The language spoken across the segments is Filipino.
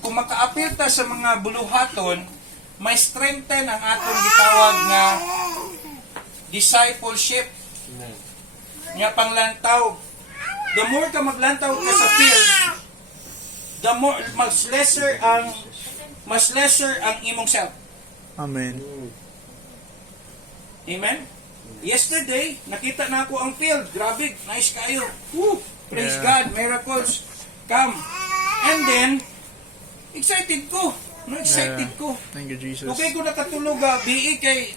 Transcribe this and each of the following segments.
Kung makaapil ta sa mga buluhaton, may strengthen ang atong gitawag nga discipleship. Nga panglantaw. The more ka maglantaw ka sa field, the more mas lesser ang imong self. Amen. Amen? Yesterday, nakita na ako ang field. Grabe, nice kayo. Woo! Praise God, miracles come. And then, excited ko. No, excited ko. Thank you, Jesus. Okay ko nakatulog biik kay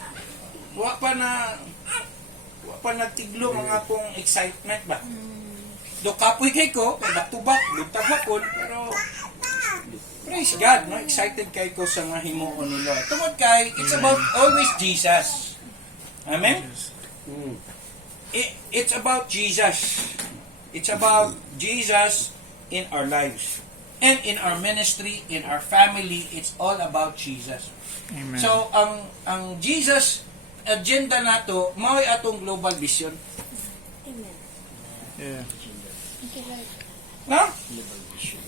wa pa nagtiglo ang akong excitement ba. Do kapoy kay ko, kay back-to-back, lutag hapon, pero praise God, no? Excited kay ko sa nga himuon ni Lord. Tungod kay, it's about always Jesus. Amen? It's about Jesus. It's about Jesus in our lives. And in our ministry, in our family, it's all about Jesus. Amen. So, ang Jesus agenda nato, mao'y atong global vision. Yeah. No?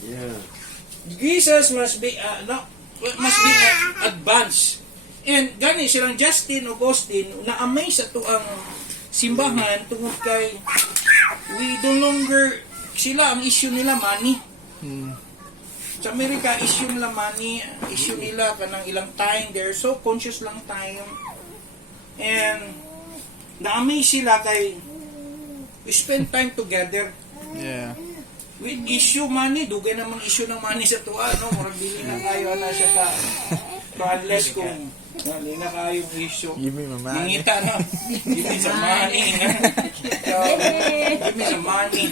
Yeah. Jesus must be advanced. And gani silang Justin Augustine na-amaze ato ang simbahan tungod kay we no longer sila ang issue nila money. Sa Amerika, issue nila money, issue nila kanang ilang time, they're so conscious lang tayo. And na-amaze sila kay we spend time together. Yeah. With issue money, dugay namang issue ng money sa tuwa, no? Murag dili na kayo na siya ka. So unless kung dili na kayo issue. Give me my money. Nangita na. Give me some money. So, give me some money.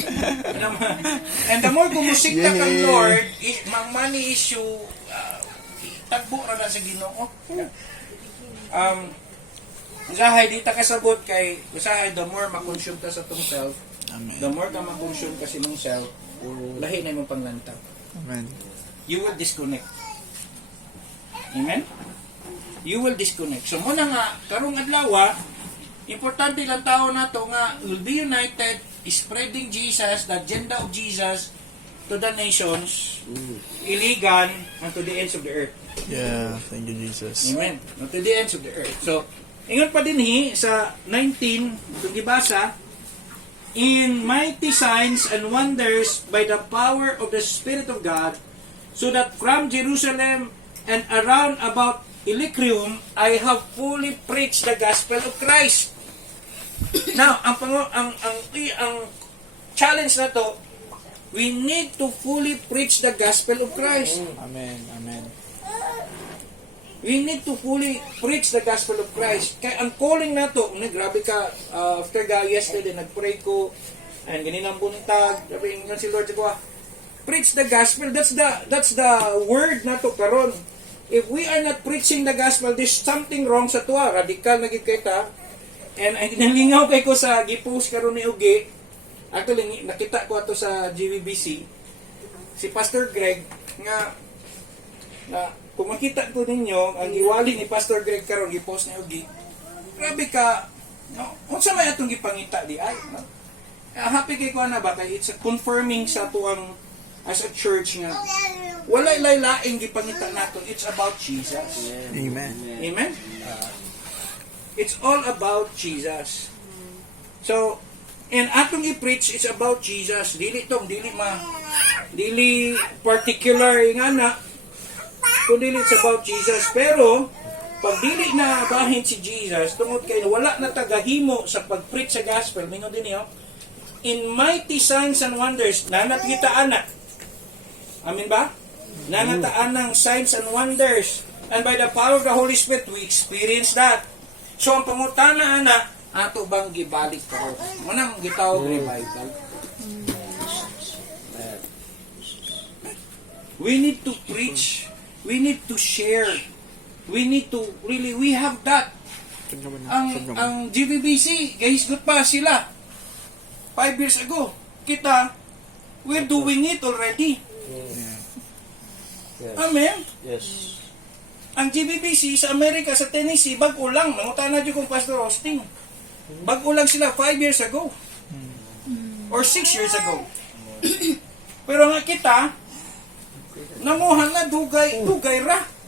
And the more kumusika kang Lord, mang money issue, tagbo ra na sa Ginoo. Usahay di ta kasabot kay usahay the more makonsume ka sa tong self, Amen. the more ka makonsume ka sa mong self, lahi na imong panglantaw. Amen. You will disconnect. Amen? You will disconnect. So muna nga, karong adlaw, importante lang tao na to nga will be united, spreading Jesus, the agenda of Jesus to the nations, iligan, and to the ends of the earth. Yeah. Thank you, Jesus. Amen. And to the ends of the earth. So, ingon pa din sa 19, kung gibasa, in mighty signs and wonders by the power of the Spirit of God, so that from Jerusalem and around about Illyricum, I have fully preached the gospel of Christ. Now, ang challenge na to, we need to fully preach the gospel of Christ. Amen. Amen. We need to fully preach the gospel of Christ. Kaya ang calling na to, grabe ka, after yesterday, nagpray ko, and ganinang buntag, sabi nga si Lord, preach the gospel, that's the word na to karon. If we are not preaching the gospel, there's something wrong sa tuwa. Radikal na gid kita. And ay nalingaw kay ko sa gipost karon ni Ugi. Actually, nakita ko ato sa GBBC. Si Pastor Greg nga na kung makita ko ninyo, ang iwali ni Pastor Greg karon gipost ni Ugi. Grabe ka. No, unsa may atong gipangita di ay, no? Happy kay ko na ba kay it's confirming sa tuang as a church nga wala laylaing gipangita naton, it's about Jesus. Amen. Amen? It's all about Jesus. So, and atong i-preach, it's about Jesus. Dili particular nga na, kundi it's about Jesus. Pero, pag dili na bahin si Jesus, tungod kay wala na tagahimo sa pag-preach sa gospel, mingon din niyo, in mighty signs and wonders, nanagitaan na. Amin ba? Nanataan ng signs and wonders. And by the power of the Holy Spirit, we experience that. So, ang pangutana na, ato bang gibalik ko? Manang gitawag revival. We need to preach. We need to share. We need to, really, we have that. Ang GBBC, guys, good pa sila. 5 years ago, kita, we're doing it already. Yeah. Yes. Amen? Yes. Ang GBBC sa Amerika, sa Tennessee, bago lang. Nangutana dyan kong Pastor Austin. Bago lang sila 5 years ago. Or 6 years ago. Pero nga kita, Nanguhan na dugay ra.